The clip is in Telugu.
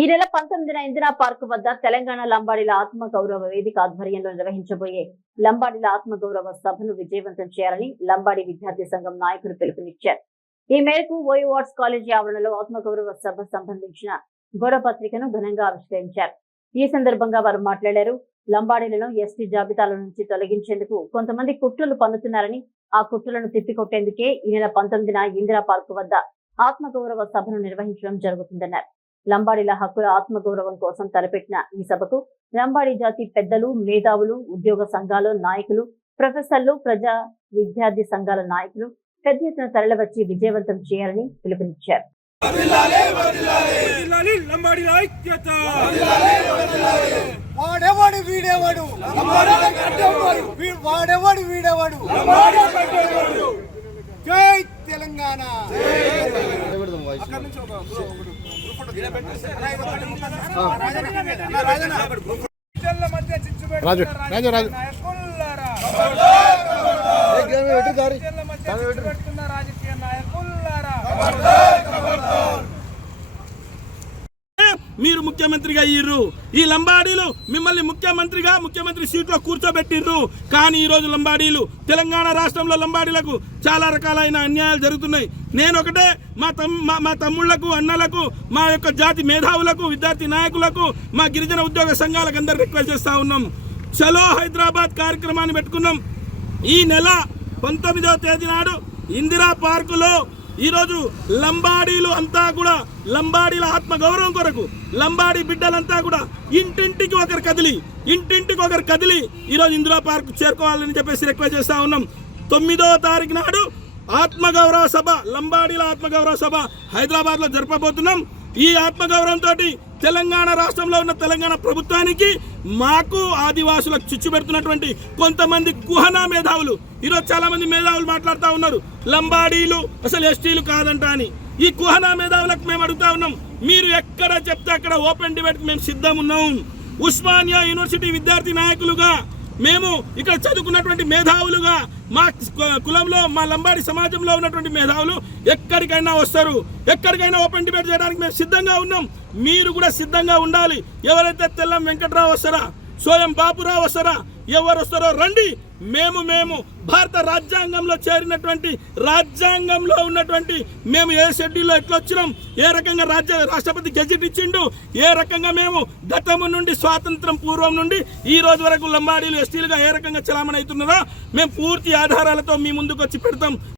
ఈ నెల పంతొమ్మిదిన ఇందిరా పార్క్ వద్ద తెలంగాణ లంబాడీల ఆత్మ గౌరవ వేదిక ఆధ్వర్యంలో నిర్వహించబోయే లంబాడీల ఆత్మ గౌరవ సభను విజయవంతం చేయాలని లంబాడీ విద్యార్థి సంఘం నాయకులు పిలుపునిచ్చారు. ఈ మేరకు ఓయూ కాలేజీ ఆవరణలో ఆత్మ గౌరవ సభ సంబంధించిన గొడవ పత్రికను ఘనంగా ఆవిష్కరించారు. ఈ సందర్భంగా వారు మాట్లాడారు. లంబాడీలను ఎస్టీ జాబితాల నుంచి తొలగించేందుకు కొంతమంది కుట్రలు పన్నుతున్నారని ఆ కుట్రలను తిప్పికొట్టేందుకే ఈ నెల పంతొమ్మిదిన ఇందిరా పార్క్ వద్ద ఆత్మగౌరవ సభను నిర్వహించడం జరుగుతుందన్నారు. లంబాడీల హక్కుల ఆత్మగౌరవం కోసం తలపెట్టిన ఈ సభకు లంబాడీ జాతి పెద్దలు మేధావులు ఉద్యోగ సంఘాల నాయకులు ప్రొఫెసర్లు ప్రజా విద్యార్థి సంఘాల నాయకులు పెద్ద ఎత్తున తరలివచ్చి విజయవంతం చేయాలని పిలుపునిచ్చారు. వర్ధిల్లాలి లంబాడి ఐక్యత. వాడెవడు వీడెవడు? వీ- వాడెవడు వీడెవడు? జై తెలంగాణ. ప్రజల మధ్య చిచ్చు రాజు, రాజు, రాజు. రాజకీయ నాయకులారా. మీరు ముఖ్యమంత్రిగా అయ్యిర్రు ఈ లంబాడీలు మిమ్మల్ని ముఖ్యమంత్రిగా ముఖ్యమంత్రి సీట్లో కూర్చోబెట్టిర్రు. కానీ ఈరోజు లంబాడీలు తెలంగాణ రాష్ట్రంలో లంబాడీలకు చాలా రకాలైన అన్యాయాలు జరుగుతున్నాయి. నేను ఒకటే మా తమ్ మా- మా తమ్ముళ్ళకు అన్నలకు మా యొక్క జాతి మేధావులకు విద్యార్థి నాయకులకు మా గిరిజన ఉద్యోగ సంఘాలకు అందరు రిక్వెస్ట్ చేస్తూ ఉన్నాం. చలో హైదరాబాద్ కార్యక్రమాన్ని పెట్టుకున్నాం. ఈ నెల పంతొమ్మిదవ తేదీ నాడు ఇందిరా పార్కులో ఈరోజు లంబాడీలు అంతా కూడా లంబాడీల ఆత్మ గౌరవం కొరకు లంబాడీ బిడ్డలంతా కూడా ఇంటింటికి ఒకరు కదిలి ఇంటింటికి ఒకరు కదిలి ఈరోజు ఇందిరా పార్క్ చేరుకోవాలని చెప్పేసి రిక్వెస్ట్ చేస్తా ఉన్నాం. తొమ్మిదో తారీఖు నాడు ఆత్మగౌరవ సభ లంబాడీల ఆత్మగౌరవ సభ హైదరాబాద్లో జరపబోతున్నాం. ఈ ఆత్మగౌరవంతో తెలంగాణ రాష్ట్రంలో ఉన్న తెలంగాణ ప్రభుత్వానికి మాకు ఆదివాసులకు చిచ్చు పెడుతున్నటువంటి కొంతమంది కుహనా మేధావులు. ఈరోజు చాలా మంది మేధావులు మాట్లాడుతూ ఉన్నారు. లంబాడీలు అసలు ఎస్టీలు కాదంట అని. ఈ కుహనా మేధావులకు మేము అడుగుతా ఉన్నాం. మీరు ఎక్కడ చెప్తే అక్కడ ఓపెన్ డిబేట్ మేము సిద్ధం ఉన్నాం. ఉస్మానియా యూనివర్సిటీ విద్యార్థి నాయకులుగా మేము ఇక్కడ చదువుకున్నటువంటి మేధావులుగా మా కులంలో మా లంబాడి సమాజంలో ఉన్నటువంటి మేధావులు ఎక్కడికైనా వస్తారు. ఎక్కడికైనా ఓపెన్ డిబేట్ చేయడానికి మేము సిద్ధంగా ఉన్నాం. మీరు కూడా సిద్ధంగా ఉండాలి. ఎవరైతే తెల్లం వెంకట్రావు వస్తారా సోయం బాపురావు వస్తారా ఎవరు వస్తారో రండి. మేము మేము భారత రాజ్యాంగంలో చేరినటువంటి రాజ్యాంగంలో ఉన్నటువంటి మేము ఏ షెడ్యూల్లో ఎట్లా వచ్చినాం ఏ రకంగా రాజ్య రాష్ట్రపతి గెజెట్ ఇచ్చిండు ఏ రకంగా మేము గతము నుండి స్వాతంత్రం పూర్వం నుండి ఈ రోజు వరకు లంబాడీలు ఎస్టీలుగా ఏ రకంగా చలామణి అవుతున్నారో మేము పూర్తి ఆధారాలతో మీ ముందుకు వచ్చి పెడతాం.